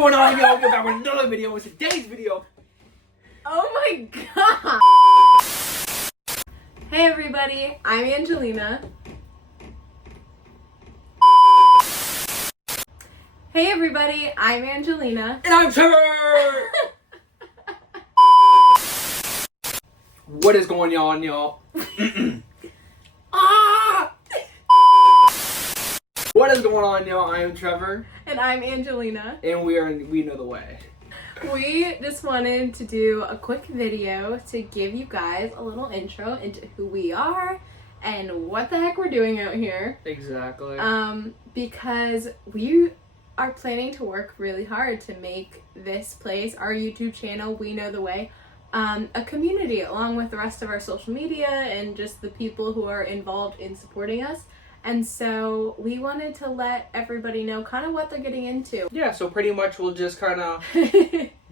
going on, y'all? We're back with another video. It's today's video. Oh my god! Hey everybody, I'm Angelina. Hey everybody, I'm Angelina. And I'm Trevor! What is going on, y'all? Ah! What is going on, y'all? I am Trevor. And I'm Angelina. And we know the way. We just wanted to do a quick video to give you guys a little intro into who we are and what the heck we're doing out here. Exactly. Because we are planning to work really hard to make this place, our YouTube channel, We Know the Way, a community along with the rest of our social media and just the people who are involved in supporting us. And so we wanted to let everybody know kind of what they're getting into. Yeah, so pretty much we'll just kind of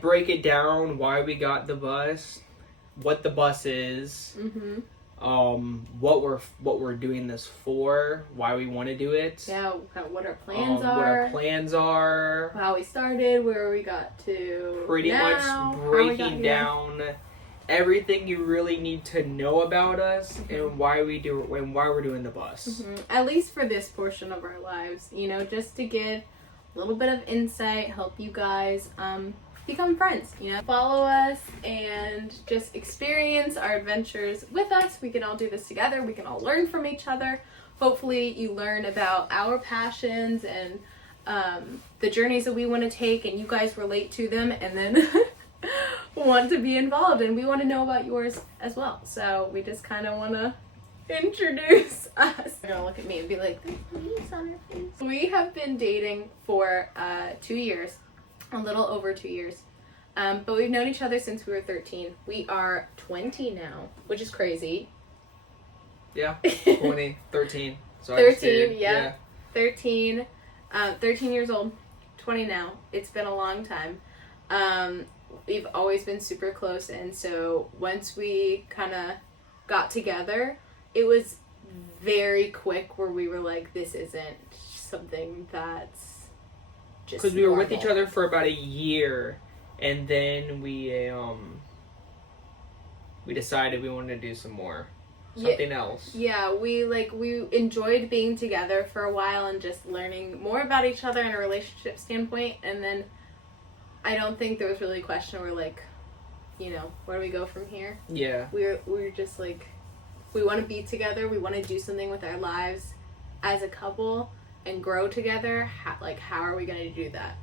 break it down, why we got the bus, what the bus is, what we're doing this for, why we want to do it. Yeah, kind of what our plans are. What our plans are. How we started, where we got to. Pretty now, much breaking down everything you really need to know about us and why we do and why we're doing the bus. At least for this portion of our lives, you know, just to give a little bit of insight, help you guys become friends, you know, follow us and just experience our adventures with us. We can all do this together. We can all learn from each other. Hopefully you learn about our passions and the journeys that we want to take, and you guys relate to them and then want to be involved, and we want to know about yours as well. So we just kind of want to introduce us. You're gonna look at me and be like, there's leaves on her face. We have been dating for 2 years, a little over 2 years, but we've known each other since we were 13. We are 20 now, which is crazy. Yeah, 20, 13. So 13, yeah. 13 years old, 20 now. It's been a long time. We've always been super close, and so once we kind of got together, it was very quick where we were like, this isn't something that's just because we were with normal. each other for about a year, and then we decided we wanted to do something else. Yeah, we enjoyed being together for a while and just learning more about each other in a relationship standpoint, and then I don't think there was really a question. We're like, you know, where do we go from here? Yeah. We're just like, we want to be together. We want to do something with our lives as a couple and grow together. How are we going to do that?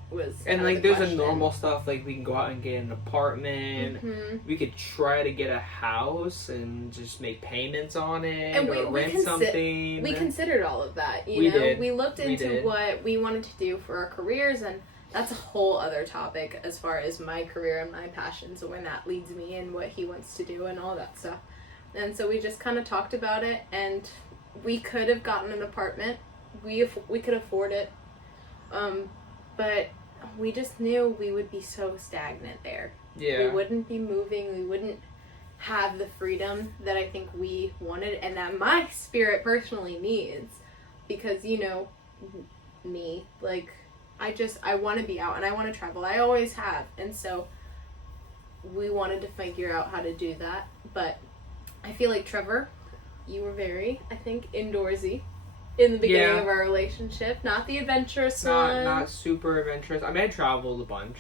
And like, there's a normal stuff, like we can go out and get an apartment. We could try to get a house and just make payments on it, and or rent something. We considered all of that. We did. We looked into what we wanted to do for our careers, and that's a whole other topic as far as my career and my passions and where that leads me and what he wants to do and all that stuff. And so we just kind of talked about it, and we could have gotten an apartment. We could afford it. But we just knew we would be so stagnant there. Yeah. We wouldn't be moving. We wouldn't have the freedom that I think we wanted and that my spirit personally needs. Because, you know, me, like, I want to be out and I want to travel. I always have. And so we wanted to figure out how to do that. But I feel like, Trevor, you were very, I think, indoorsy in the beginning of our relationship. Not the adventurous one. Not super adventurous. I mean, I traveled a bunch.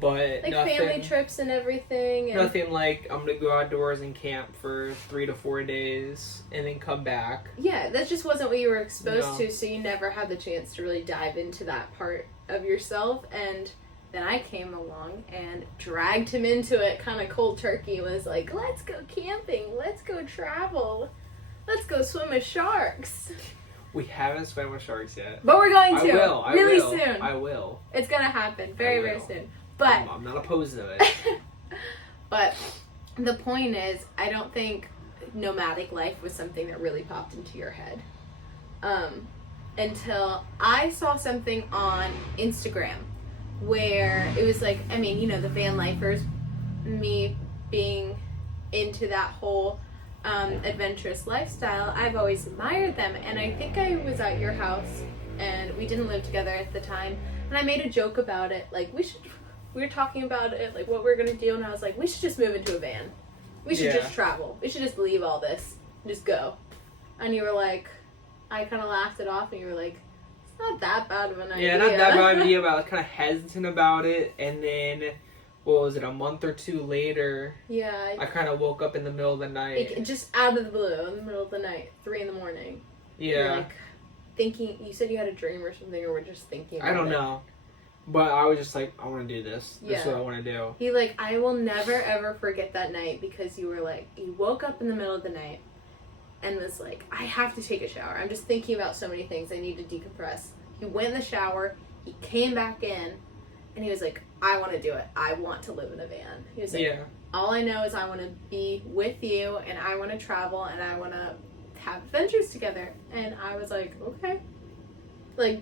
But like nothing, family trips and everything. And nothing like, I'm going to go outdoors and camp for 3 to 4 days and then come back. Yeah, that just wasn't what you were exposed to, so you never had the chance to really dive into that part of yourself. And then I came along and dragged him into it kind of cold turkey. Was like, let's go camping, let's go travel, let's go swim with sharks. We haven't swam with sharks yet. But we're going to. I will. Soon. I will. It's going to happen very, very soon. But I'm not opposed to it. But the point is, I don't think nomadic life was something that really popped into your head. Until I saw something on Instagram where it was like, I mean, you know, the van lifers, me being into that whole adventurous lifestyle, I've always admired them. And I think I was at your house, and we didn't live together at the time, and I made a joke about it, like, we were talking about it, like, what we're gonna do, and I was like, we should just move into a van. We should just travel. We should just leave all this. Just go. And you were like, I kind of laughed it off, and you were like, it's not that bad of an idea. Yeah, not that bad of an idea, but I was kind of hesitant about it, and then, what was it, a month or two later, I kind of woke up in the middle of the night. Just out of the blue, in the middle of the night, 3 a.m. Yeah. You're like, thinking, you said you had a dream or something, or we're just thinking about I don't know. But I was just like, I want to do this. This is what I want to do. He, like, I will never, ever forget that night, because you were like, you woke up in the middle of the night and was like, I have to take a shower. I'm just thinking about so many things. I need to decompress. He went in the shower. He came back in, and he was like, I want to do it. I want to live in a van. He was like, all I know is I want to be with you, and I want to travel, and I want to have adventures together. And I was like, okay. Like,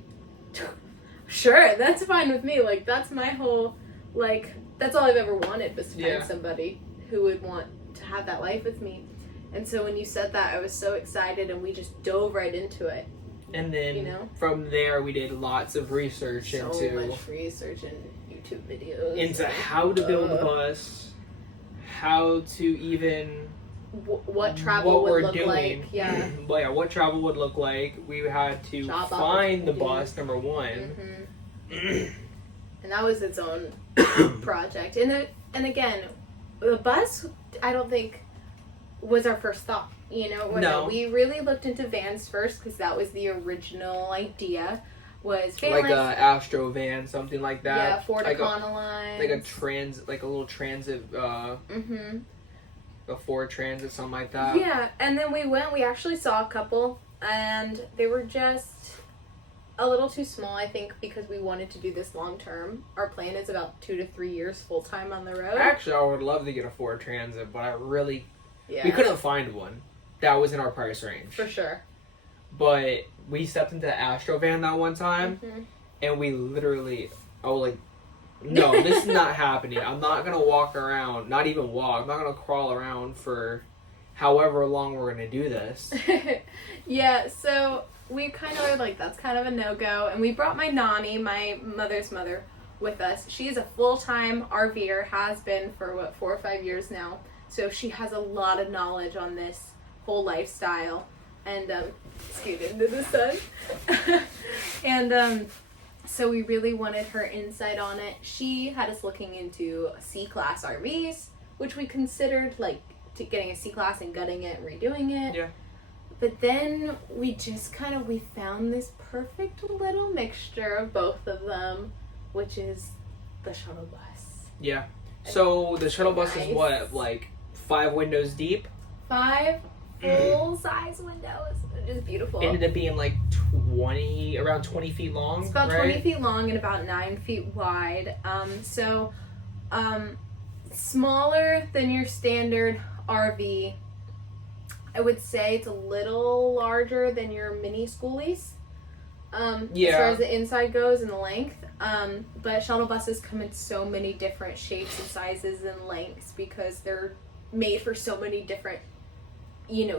sure, that's fine with me. Like, that's my whole, like, that's all I've ever wanted, was to find somebody who would want to have that life with me. And so when you said that, I was so excited, and we just dove right into it. And then from there, we did lots of research so much research and YouTube videos into how to build a bus, how to even what travel would look like. What travel would look like. We had to find the bus, number one. And that was its own project. And again, the bus, I don't think, was our first thought. No. We really looked into vans first, because that was the original idea. Was van like a Astro van, something like that. Yeah, Ford Econoline. Like a little transit. A Ford Transit, something like that. Yeah, and then we actually saw a couple, and they were just a little too small, I think, because we wanted to do this long term. Our plan is about 2 to 3 years full time on the road. Actually, I would love to get a Ford Transit, but we couldn't find one that was in our price range. For sure. But we stepped into the Astro van that one time, and we literally, I was like, no, this is not happening. I'm not going to walk around, not even walk. I'm not going to crawl around for however long we're going to do this. Yeah, so we kind of were like, that's kind of a no-go. And we brought my nanny, my mother's mother, with us. She's a full-time RVer, has been for, 4 or 5 years now. So she has a lot of knowledge on this whole lifestyle. And, scoot into the sun. And, so we really wanted her insight on it. She had us looking into C-Class RVs, which we considered, like, getting a C-Class and gutting it and redoing it. Yeah. But then we just we found this perfect little mixture of both of them, which is the shuttle bus. Yeah. So the shuttle bus is what, like 5 windows deep? 5 full-size windows. It is beautiful. Ended up being like around 20 feet long. It's about 20 feet long and about 9 feet wide. Smaller than your standard RV. I would say it's a little larger than your mini schoolies. As far as the inside goes and the length. But shuttle buses come in so many different shapes and sizes and lengths, because they're made for so many different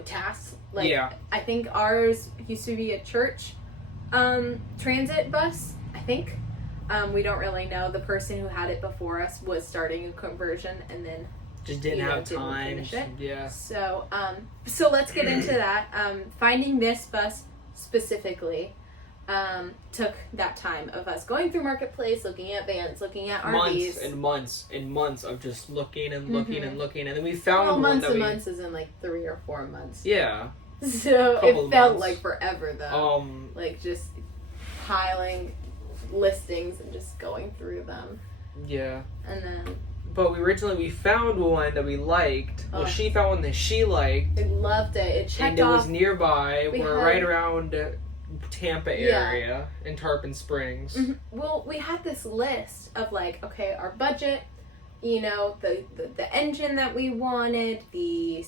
tasks. I think ours used to be a church transit bus, I think. We don't really know. The person who had it before us was starting a conversion and then just didn't have time. Yeah. So let's get into that. Finding this bus specifically took that time of us going through Marketplace, looking at vans, looking at RVs. Months of just looking and looking and looking, and then we found one that months is in like 3 or 4 months. Yeah. So it felt like forever though. Like just piling listings and just going through them. Yeah. And then. But we found one that we liked. Well, she found one that she liked. I loved it. It checked off. And it was nearby. We're right around Tampa area in Tarpon Springs. Mm-hmm. Well, we had this list of like, okay, our budget, the engine that we wanted, the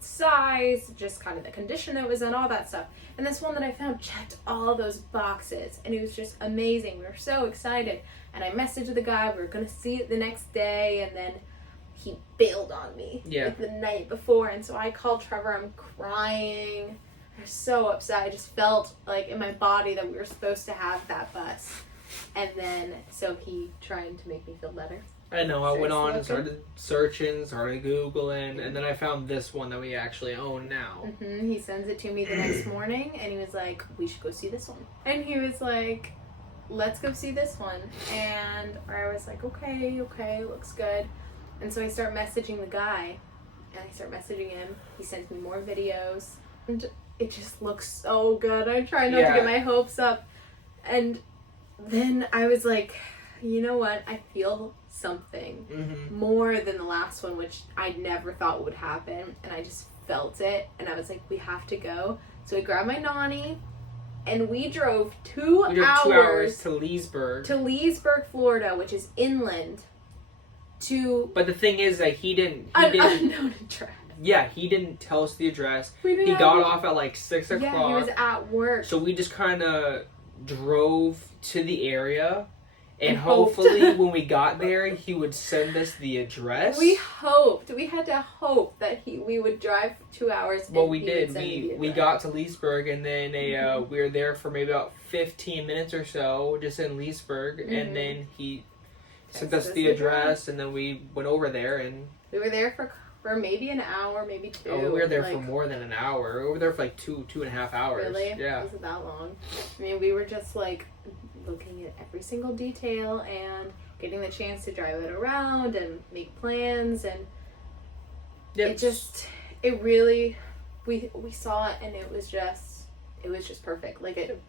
size, just kind of the condition it was in, all that stuff. And this one that I found checked all those boxes, and it was just amazing. We were so excited. And I messaged the guy. We were going to see it the next day, and then he bailed on me like the night before. And so I called Trevor. I'm crying. I was so upset. I just felt like in my body that we were supposed to have that bus. And then, so he tried to make me feel better. I know. I went on and started searching, started Googling, and then I found this one that we actually own now. He sends it to me the next morning, and he was like, we should go see this one. And he was like, let's go see this one. And I was like, okay, looks good. And so I start messaging the guy, and I start messaging him. He sends me more videos, and it just looks so good. I try not to get my hopes up. And then I was like, you know what? I feel something more than the last one, which I never thought would happen. And I just felt it. And I was like, we have to go. So I grabbed my nanny, and we drove 2 hours. 2 hours to Leesburg. To Leesburg, Florida, which is inland. But the thing is that he didn't unknown address. Yeah, he didn't tell us the address. He got off at like 6 o'clock. Yeah, he was at work. So we just kind of drove to the area, and hopefully when we got there, he would send us the address. We hoped. We had to hope that we would drive 2 hours. Well, we did. We got to Leesburg, and then we were there for maybe about 15 minutes or so, just in Leesburg, and then he sent us the address, and then we went over there, and we were there for maybe an hour, maybe 2. Oh, we were there for more than an hour. We were there for like two and a half hours. Really? Yeah. Was it that long? I mean, we were just like looking at every single detail and getting the chance to drive it around and make plans, and it really, we saw it, and it was just perfect. Like it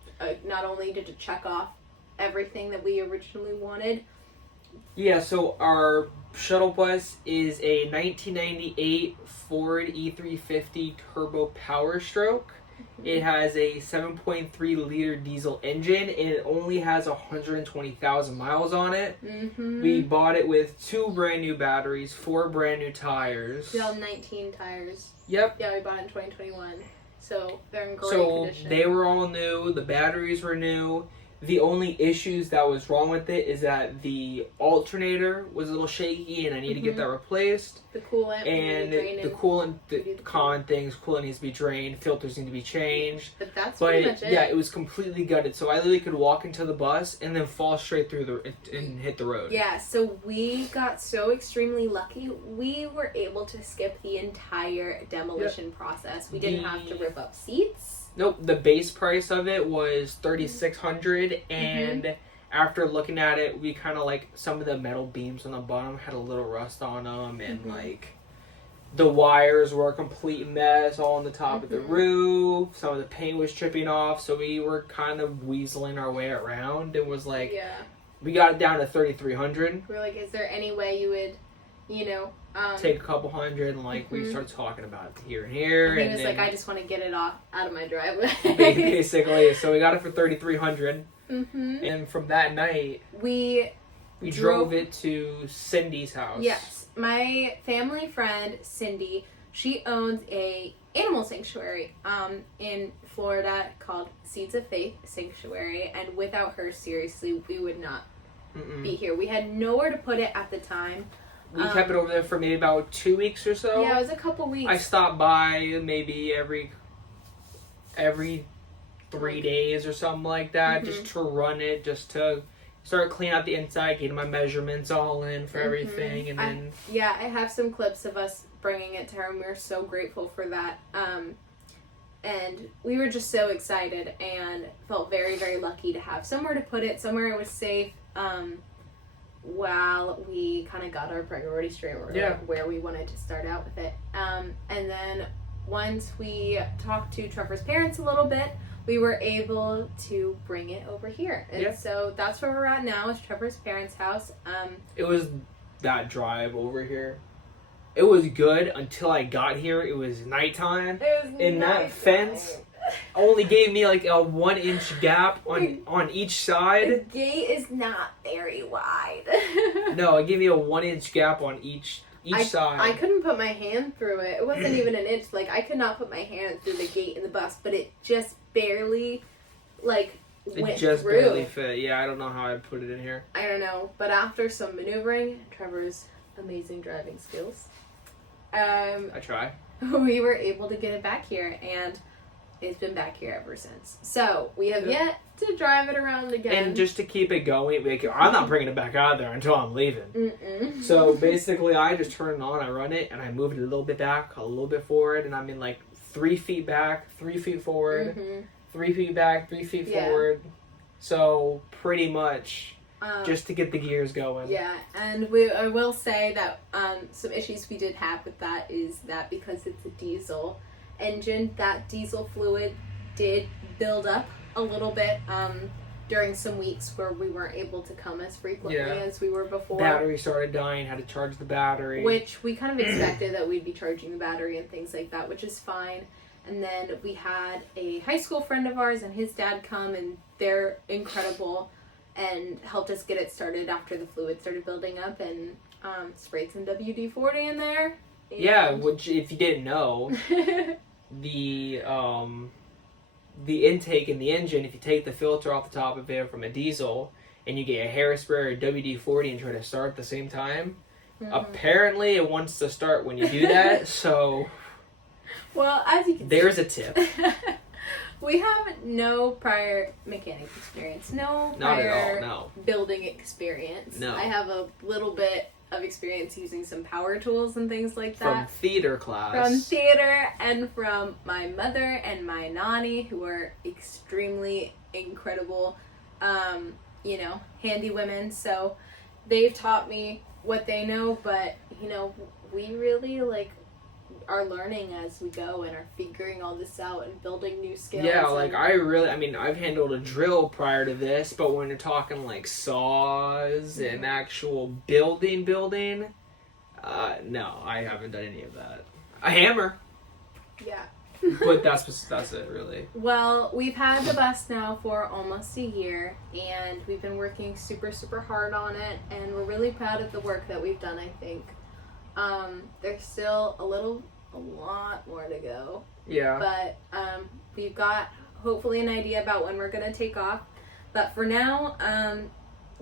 not only did it check off everything that we originally wanted. Yeah, so our shuttle bus is a 1998 Ford E350 Turbo Power Stroke. It has a 7.3 liter diesel engine, and it only has 120,000 miles on it. We bought it with 2 brand new batteries, 4 brand new tires. 2019 tires. Yep. Yeah, we bought it in 2021. So they're in great condition. They were all new. The batteries were new. The only issues that was wrong with it is that the alternator was a little shaky, and I need to get that replaced. The coolant and the coolant, the common things, coolant needs to be drained, filters need to be changed. But that's pretty much it. Yeah, it was completely gutted, so I literally could walk into the bus and then fall straight through and hit the road. Yeah, so we got so extremely lucky. We were able to skip the entire demolition process. We didn't have to rip up seats. Nope, the base price of it was $3,600, and after looking at it, we kind of like some of the metal beams on the bottom had a little rust on them, and like the wires were a complete mess all on the top of the roof. Some of the paint was chipping off, so we were kind of weaseling our way around. It was like, we got it down to $3,300. We were like, is there any way you would, take a couple hundred, and like we started talking about it here and here. And he was like, I just want to get it out of my driveway. Basically, so we got it for $3,300. And from that night, we drove it to Cindy's house. Yes, my family friend Cindy, she owns a animal sanctuary in Florida called Seeds of Faith Sanctuary, and without her, seriously, we would not be here. We had nowhere to put it at the time. We kept it over there for maybe about 2 weeks or so. Yeah, it was a couple weeks. I stopped by maybe every 3 days or something like that, just to run it, just to start cleaning out the inside, getting my measurements all in for everything, and then... I have some clips of us bringing it to her, and we were so grateful for that. And we were just so excited and felt very, very lucky to have somewhere to put it, somewhere it was safe, while we kind of got our priorities straight, where we wanted to start out with it. And then once we talked to Trevor's parents a little bit, we were able to bring it over here. And so that's where we're at now, is Trevor's parents' house. It was that drive over here. It was good until I got here. It was nighttime. And that fence only gave me like a 1-inch gap on each side. The gate is not very wide. No, it gave me a 1-inch gap on each side. I couldn't put my hand through it. It wasn't even an inch. Like, I could not put my hand through the gate in the bus, but it just barely, like, went through. Barely fit. Yeah, I don't know how I'd put it in here. I don't know. But after some maneuvering, Trevor's amazing driving skills, I try. we were able to get it back here, and it's been back here ever since. So we have yet to drive it around again. And just to keep it going, I'm not bringing it back out of there until I'm leaving. Mm-mm. So basically, I just turn it on, I run it, and I move it a little bit back, a little bit forward, and I'm in like 3 feet back, 3 feet forward, 3 feet back, 3 feet forward. So pretty much just to get the gears going. Yeah, and I will say that some issues we did have with that is that because it's a diesel engine, that diesel fluid did build up a little bit during some weeks where we weren't able to come as frequently as we were before. Battery started dying, had to charge the battery. Which we kind of expected that we'd be charging the battery and things like that, which is fine. And then we had a high school friend of ours and his dad come, and they're incredible and helped us get it started after the fluid started building up, and sprayed some WD-40 in there. Yeah, which if you didn't know, the intake in the engine, if you take the filter off the top of it from a diesel and you get a hairspray or WD-40 and try to start at the same time, apparently it wants to start when you do that. So, well, as you can there's a tip. We have no prior mechanic experience, no prior building experience. No. I have a little bit of experience using some power tools and things like that. From theater class. From theater, and from my mother and my nanny, who are extremely incredible, handy women. So they've taught me what they know, but, we really, are learning as we go and are figuring all this out and building new skills. Yeah, I've handled a drill prior to this, but when you're talking saws and actual building, no, I haven't done any of that. A hammer. Yeah. But that's it, really. Well, we've had the bus now for almost a year, and we've been working super, super hard on it, and we're really proud of the work that we've done, I think. There's still a lot more to go. Yeah. But we've got hopefully an idea about when we're going to take off. But for now,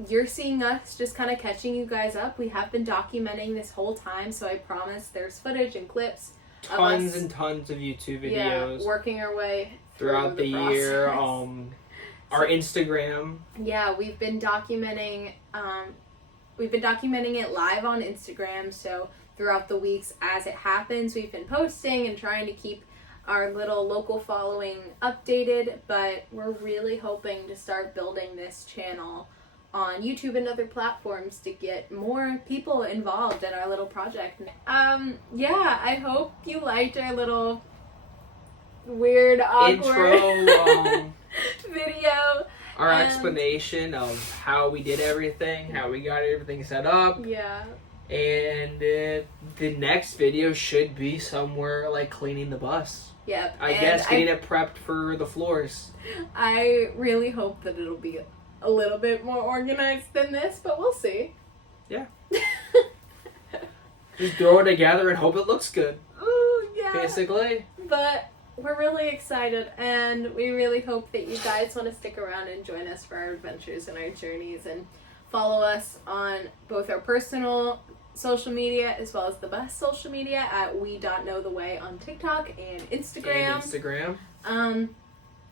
you're seeing us just kind of catching you guys up. We have been documenting this whole time, so I promise there's footage and clips. Tons and tons of YouTube videos. Yeah, working our way throughout the year. Our Instagram. Yeah, we've been documenting it live on Instagram, so throughout the weeks as it happens, we've been posting and trying to keep our little local following updated, but we're really hoping to start building this channel on YouTube and other platforms to get more people involved in our little project. I hope you liked our little weird, awkward intro video. Our explanation of how we did everything, how we got everything set up. Yeah. And the next video should be somewhere cleaning the bus. Yep. I guess getting it prepped for the floors. I really hope that it'll be a little bit more organized than this, but we'll see. Yeah. Just throw it together and hope it looks good. Ooh, yeah. Basically. But we're really excited, and we really hope that you guys want to stick around and join us for our adventures and our journeys, and follow us on both our personal social media as well as the bus social media at we.knowtheway on TikTok and Instagram.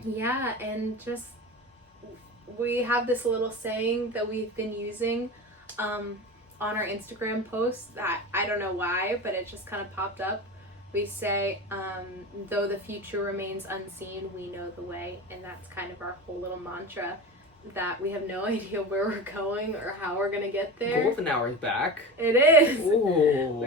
Yeah, and just we have this little saying that we've been using on our Instagram posts that I don't know why, but it just kind of popped up. We say, though the future remains unseen, we know the way. And that's kind of our whole little mantra, that we have no idea where we're going or how we're going to get there. Golden hour's back. It is. Ooh.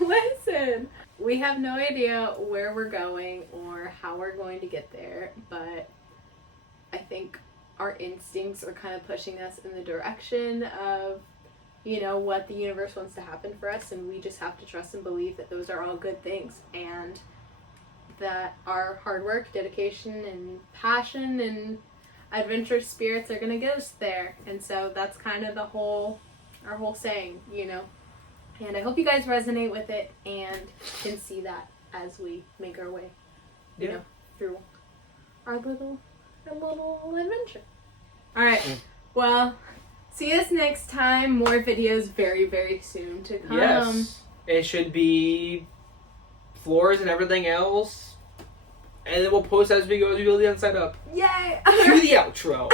Listen. We have no idea where we're going or how we're going to get there, but I think our instincts are kind of pushing us in the direction of, what the universe wants to happen for us, and we just have to trust and believe that those are all good things, and that our hard work, dedication, and passion and adventurous spirits are going to get us there. And so that's kind of our whole saying, and I hope you guys resonate with it and can see that as we make our way, through our little adventure. All right. Well, See us next time. More videos very, very soon to come. Yes. It should be floors and everything else. And then we'll post as we go as we build the inside up. Yay! Cue the outro.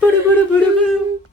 Boo-doo-boo-doo-boo-doo.